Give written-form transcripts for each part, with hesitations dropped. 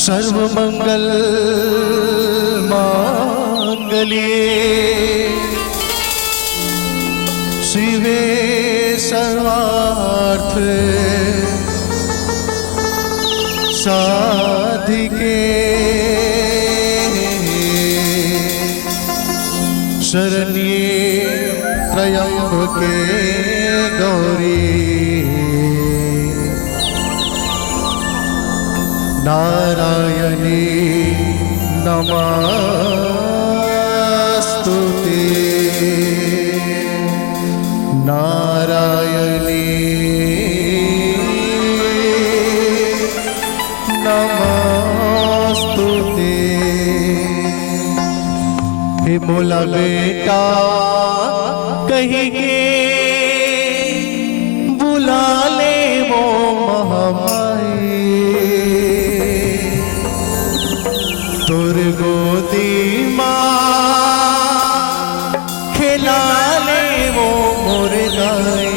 सर्वमंगल मांगल्ये शिवे सर्वार्थ साधिके शरण्ये त्र्यंबके गौरी नारायणी नमस्तुते नारायणी नमस्तुते। हे मोला बेटा कहिए बुला ले वो महामाई तोर गोदी माँ खिला ले वो मोर गाई।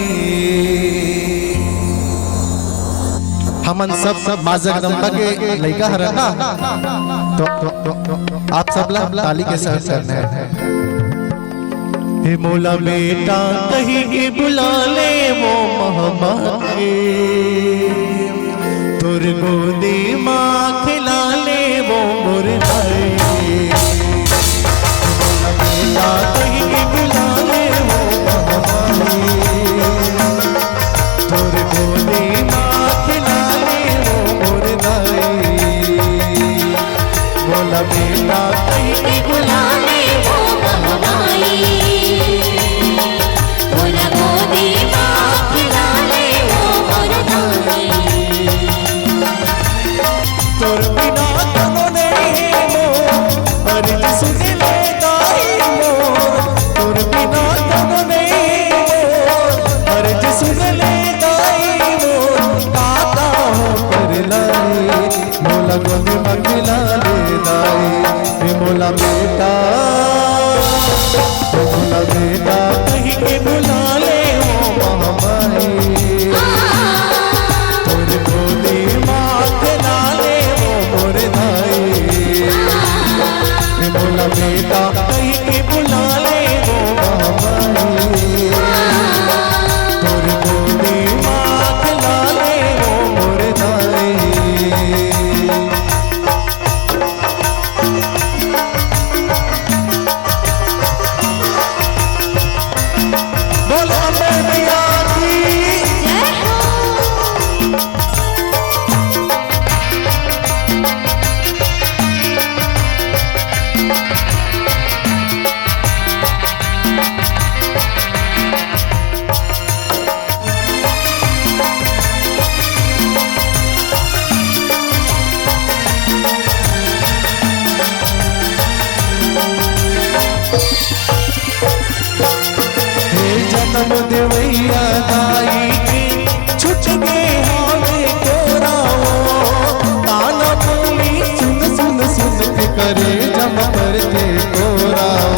हमन सब माँ जगदम्बा के लड़का हर ना तो आप सब ताली के साथ करना है। हे मोला बेटा कहीं बुला ले वो महामाई तोर गोदी माँ खिला ले वो मोर गाई। मोला बेटा कहीं बुला ले वो महामाई तोर गोदी माँ खिला ले वो मोर गाई। मोला बेटा कहीं बुला ले वो महामाई मोला गोदी माँ खिला ले वो मोर गाई। तोर बिना तनो नहीं मोर अर्ज सुन ले दाई मोर तोर बिना तनो नहीं मोर अर्ज सुन ले दाई मोर काका हो कर लाई मोला गोदी में खिला ले दाई। मोला बेटा कहीं के बुला ले वो महामाई तोर गोदी माँ खिला ले वो मोर दाई। मोला बेटा कहीं के बुला ले वो महामाई तोर गोदी माँ खिला ले वो मोर दाई। बोलो अम्बे मैया की जय हो। जन्म देवैया दाई के छुट गए हमें कोराओ ताना बोली सुन सुन सुन के करे जम करते कोराओ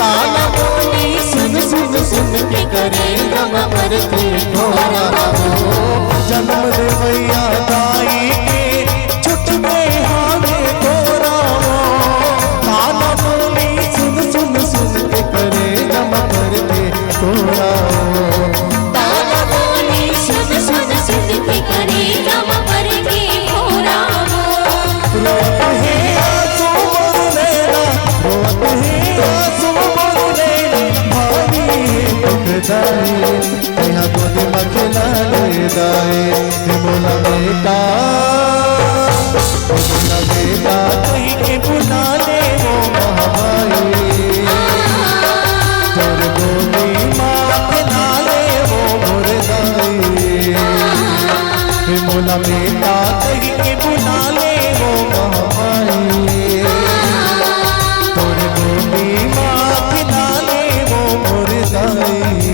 ताना बोली सुन सुन सुन के करे जम करते कोराओ। जन्म देवैया दाई के छुट गए हमें कोराओ ताना बोली सुन सुन सुन के करे जम करते ताना बोली सुन सुन सुन के करे जम पर के घोरावो। रोत है आंसू मोर नैना रोत है आंसू मोर नैना भारी दुख दाई यहाँ गोदी में खिला ले दाई। मोला बेटा कहीं के बुला ले वो महामाई तोर गोदी माँ खिला ले वो मोर दाई। मोला बेटा कहीं के बुला ले वो महामाई तोर गोदी माँ खिला ले वो मोर दाई।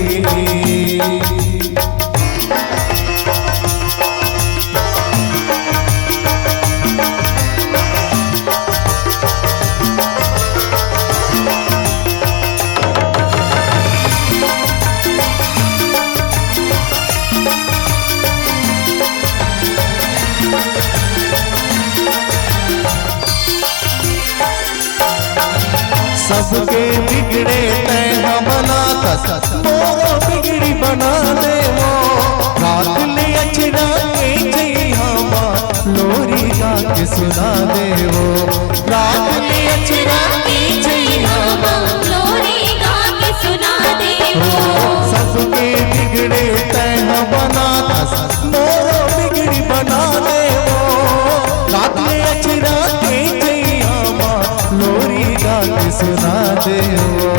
सुना दे वो रात में अचरा की छैया माँ लोरी गा के सुना दे वो सबके बिगड़े तह बनाता मोरो बिगड़ी बना दे वो रात में अचरा की छैया माँ लोरी गा के सुना दे वो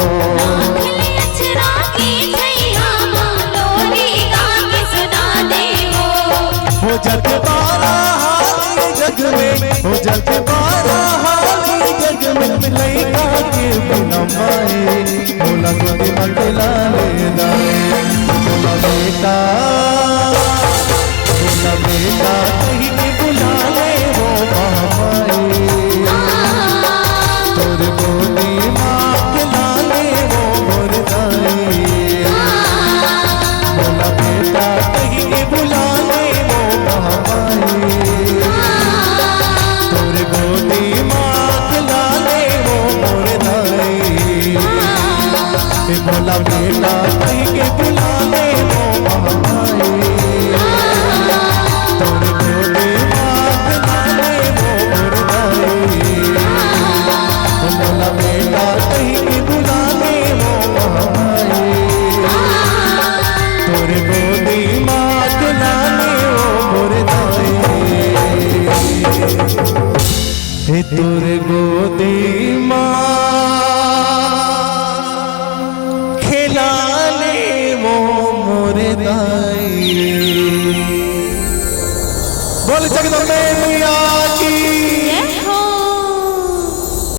अचरा की छैया माँ लोरी गा के सुना दे वो हो जग बारा हाल जग में हो जग बारा हाल जग में लैका के बिना माए बोला गोदी मकला ले दाए बोला बेटा कहीं के बुला ले वो माए तोरे गोदी मकला ले वो मोर दाए बोला बेटा कहीं के बुला ले वो माए तोरे गोदी मकला ले वो मोर दाए बोला बेटा कहीं के बुला ले वो माए तोरे गोदी मकला ले वो मोर दाए बोला बेटा कहीं के बुला ले वो माए तोरे गोदी मकला ले वो मोर दाए हे तोरे गोदी खेला ले वो मोरे दाई बोल जगदम्बे मैया